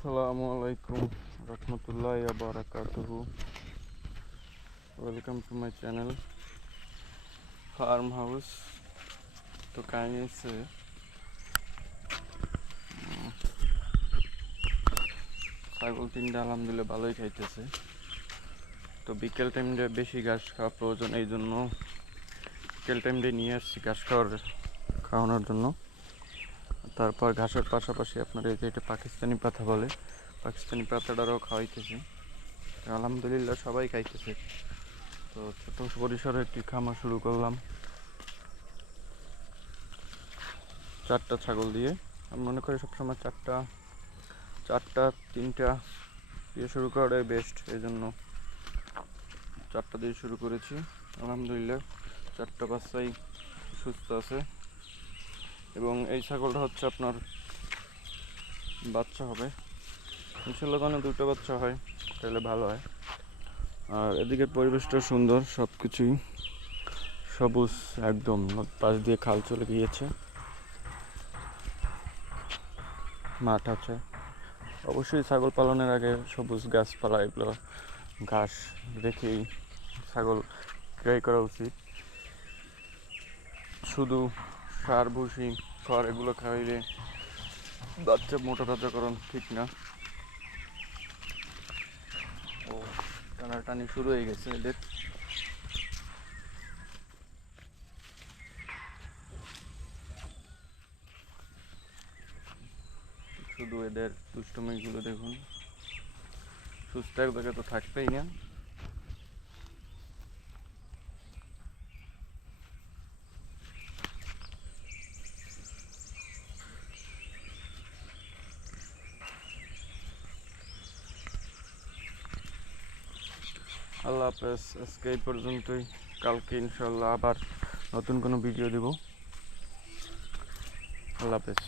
আসসালামু আলাইকুম রহমতুল্লাহি ওয়া বারাকাতুহু। Welcome to my channel farm house. তো কাহিনী হচ্ছে ছাগল তিনটা আলহামদুলিল্লাহ ভালোই খাইতেছে। তো বিকেল টাইমটা বেশি ঘাস খাওয়া প্রয়োজন, এই জন্য বিকেল টাইমটা নিয়ে আসছি ঘাস খাওয়ানোর জন্য। তারপর ঘাসের পাশাপাশি আপনার এই যে এটা পাকিস্তানি পাতা বলে, পাকিস্তানি পাতাটারও খাওয়াইতেছি। আলহামদুলিল্লাহ সবাই খাইতেছে। তো ছোট পরিসরে একটি খামার শুরু করলাম 4টা ছাগল দিয়ে। আমি মনে করি সবসময় চারটা 3টা দিয়ে শুরু করাটাই বেস্ট, এই জন্য 4টা দিয়ে শুরু করেছি। আলহামদুলিল্লাহ 4টা বাচ্চাই সুস্থ আছে এবং এই ছাগলটা হচ্ছে আপনার বাচ্চা হবে ইনশাল্লাহ। মানে 2টা বাচ্চা হয় তাহলে ভালো হয়। আর এদিকের পরিবেশটা সুন্দর, সব কিছুই সবুজ একদম, পাশ দিয়ে খাল চলে গিয়েছে, মাঠ আছে। অবশ্যই ছাগল পালনের আগে সবুজ গাছপালা এগুলো ঘাস রেখেই ছাগল ক্রয় করা উচিত। শুধু সার ভুসি খড় এগুলো খাওয়াইলে বাচ্চা মোটা তাজাকরণ ঠিক না। ও টানাটানি শুরু হয়ে গেছে এদের। শুধু এদের দুষ্টুমিগুলো দেখুন, সুস্থ এক জায়গায় তো থাকতেই না। আল্লাহ হাফেজ, আজকে এই পর্যন্তই। কালকে ইনশাল্লাহ আবার নতুন কোনো ভিডিও দেব। আল্লাহ হাফেজ।